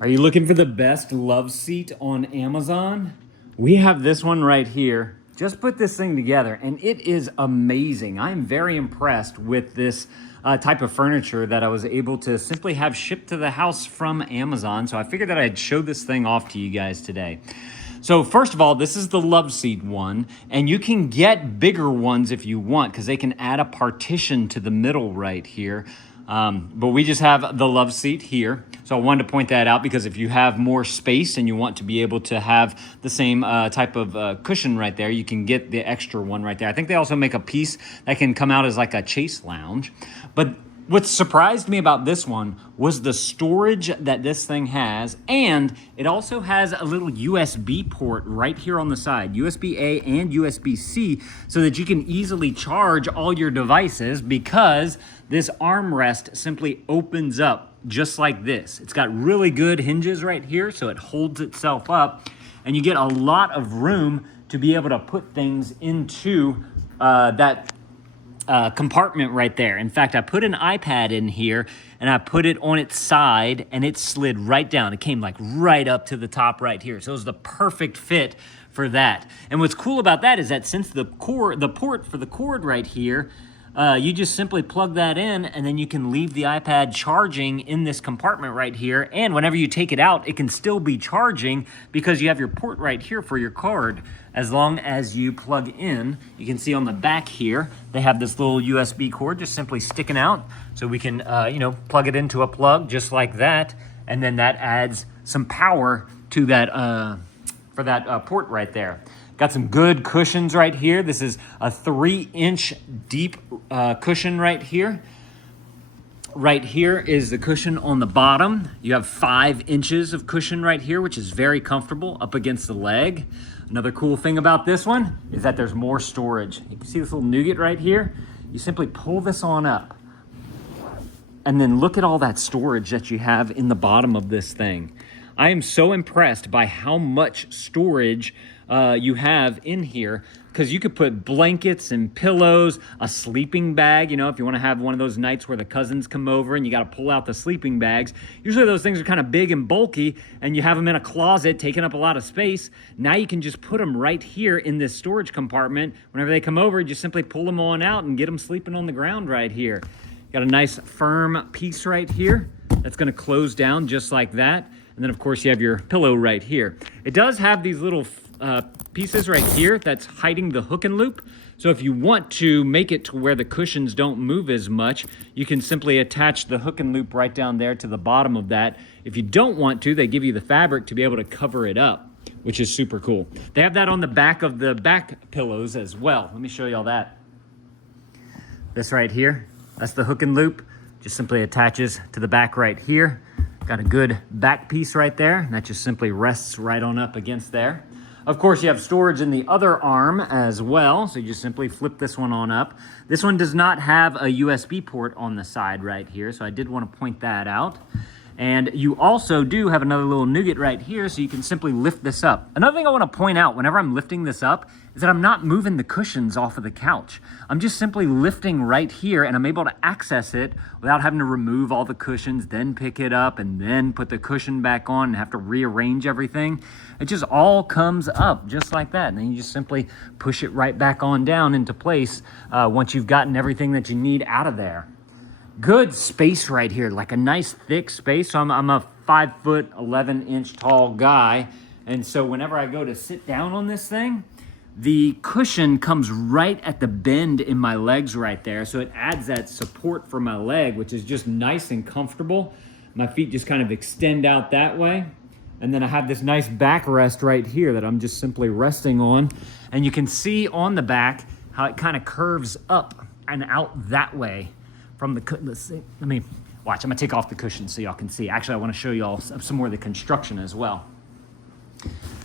Are you looking for the best love seat on Amazon? We have this one right here. Just put this thing together and it is amazing. I'm very impressed with this type of furniture that I was able to simply have shipped to the house from Amazon. So I figured that I'd show this thing off to you guys today. So first of all, this is the Loveseat one, and you can get bigger ones if you want because they can add a partition to the middle right here. But we just have the Loveseat here. So I wanted to point that out because if you have more space and you want to be able to have the same type of cushion right there, you can get the extra one right there. I think they also make a piece that can come out as like a chase lounge. But what surprised me about this one was the storage that this thing has, and it also has a little USB port right here on the side, USB-A and USB-C, so that you can easily charge all your devices because this armrest simply opens up just like this. It's got really good hinges right here, so it holds itself up, and you get a lot of room to be able to put things into that compartment right there. In fact, I put an iPad in here and I put it on its side and it slid right down. It came like right up to the top right here. So it was the perfect fit for that. And what's cool about that is that since the port for the cord right here, you just simply plug that in and then you can leave the iPad charging in this compartment right here. And whenever you take it out, it can still be charging because you have your port right here for your card. As long as you plug in, you can see on the back here, they have this little USB cord just simply sticking out. So we can, plug it into a plug just like that. And then that adds some power to that, for that port right there. Got some good cushions right here. This is a 3-inch deep cushion right here. Right here is the cushion on the bottom. You have 5 inches of cushion right here, which is very comfortable up against the leg. Another cool thing about this one is that there's more storage. You can see this little nougat right here. You simply pull this on up. And then look at all that storage that you have in the bottom of this thing. I am so impressed by how much storage you have in here, because you could put blankets and pillows, a sleeping bag, if you want to have one of those nights where the cousins come over and you got to pull out the sleeping bags. Usually those things are kind of big and bulky and you have them in a closet taking up a lot of space. Now you can just put them right here in this storage compartment. Whenever they come over, you just simply pull them on out and get them sleeping on the ground right here. Got a nice firm piece right here that's going to close down just like that. And then of course you have your pillow right here. It does have these little pieces right here that's hiding the hook and loop. So if you want to make it to where the cushions don't move as much, you can simply attach the hook and loop right down there to the bottom of that. If you don't want to, they give you the fabric to be able to cover it up, which is super cool. They have that on the back of the back pillows as well. Let me show you all that. This right here, that's the hook and loop. Just simply attaches to the back right here. Got a good back piece right there, and that just simply rests right on up against there. Of course, you have storage in the other arm as well, so you just simply flip this one on up. This one does not have a USB port on the side right here, so I did want to point that out. And you also do have another little nougat right here, so you can simply lift this up. Another thing I want to point out whenever I'm lifting this up is that I'm not moving the cushions off of the couch. I'm just simply lifting right here, and I'm able to access it without having to remove all the cushions, then pick it up, and then put the cushion back on and have to rearrange everything. It just all comes up just like that. And then you just simply push it right back on down into place once you've gotten everything that you need out of there. Good space right here, like a nice thick space. So I'm a 5', 11-inch tall guy. And so whenever I go to sit down on this thing, the cushion comes right at the bend in my legs right there. So it adds that support for my leg, which is just nice and comfortable. My feet just kind of extend out that way. And then I have this nice backrest right here that I'm just simply resting on. And you can see on the back how it kind of curves up and out that way from the, let's see, let me watch. I'm gonna take off the cushion so y'all can see. Actually, I wanna show y'all some more of the construction as well.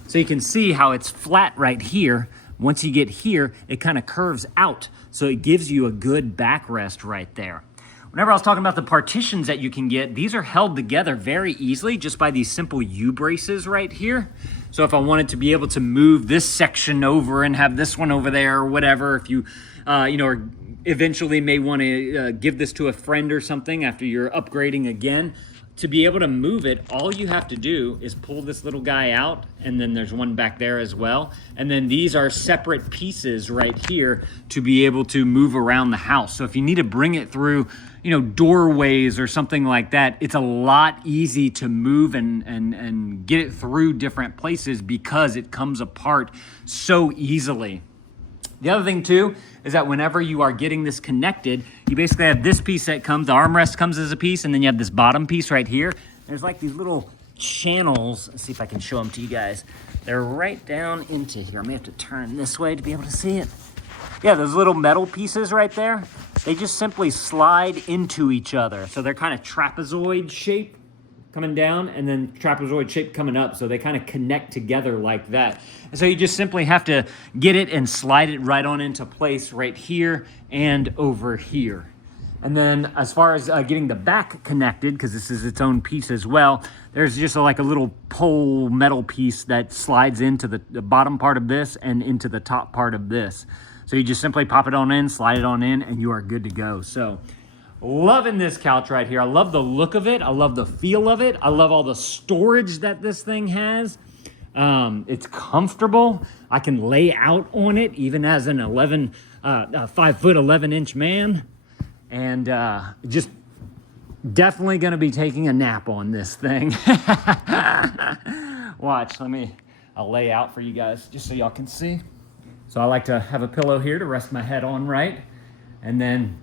So you can see how it's flat right here. Once you get here, it kind of curves out. So it gives you a good backrest right there. Whenever I was talking about the partitions that you can get, these are held together very easily just by these simple U-braces right here. So if I wanted to be able to move this section over and have this one over there or whatever, if you, or eventually may want to give this to a friend or something after you're upgrading again, to be able to move it, all you have to do is pull this little guy out, and then there's one back there as well. And then these are separate pieces right here to be able to move around the house. So if you need to bring it through, you know, doorways or something like that, it's a lot easy to move and get it through different places because it comes apart so easily. The other thing too is that whenever you are getting this connected, you basically have this piece that comes, the armrest comes as a piece, and then you have this bottom piece right here. There's like these little channels. Let's see if I can show them to you guys. They're right down into here. I may have to turn this way to be able to see it. Yeah, those little metal pieces right there, they just simply slide into each other. So they're kind of trapezoid shape coming down and then trapezoid shape coming up. So they kind of connect together like that. And so you just simply have to get it and slide it right on into place right here and over here. And then as far as getting the back connected, because this is its own piece as well, there's just like a little pole metal piece that slides into the bottom part of this and into the top part of this. So you just simply pop it on in, slide it on in, and you are good to go. So loving this couch right here. I love the look of it. I love the feel of it. I love all the storage that this thing has. It's comfortable. I can lay out on it even as an 5'11" man. And just definitely going to be taking a nap on this thing. Watch, I'll lay out for you guys just so y'all can see. So I like to have a pillow here to rest my head on, right? And then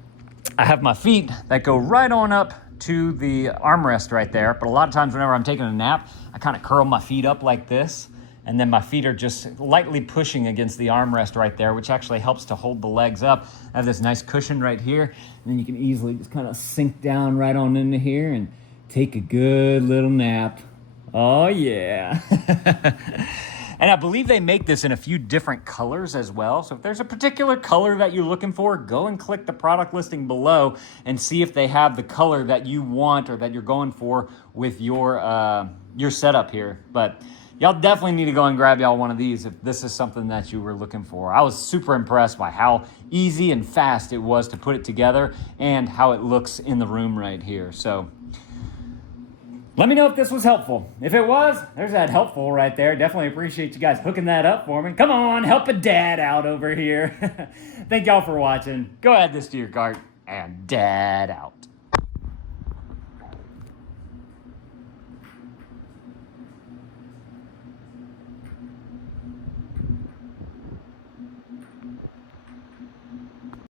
I have my feet that go right on up to the armrest right there. But a lot of times whenever I'm taking a nap, I kind of curl my feet up like this. And then my feet are just lightly pushing against the armrest right there, which actually helps to hold the legs up. I have this nice cushion right here. And then you can easily just kind of sink down right on into here and take a good little nap. Oh, yeah. And I believe they make this in a few different colors as well. So if there's a particular color that you're looking for, go and click the product listing below and see if they have the color that you want or that you're going for with your setup here. But y'all definitely need to go and grab y'all one of these if this is something that you were looking for. I was super impressed by how easy and fast it was to put it together and how it looks in the room right here. So let me know if this was helpful. If it was, there's that helpful right there. Definitely appreciate you guys hooking that up for me. Come on, help a dad out over here. Thank y'all for watching. Go add this to your cart and dad out.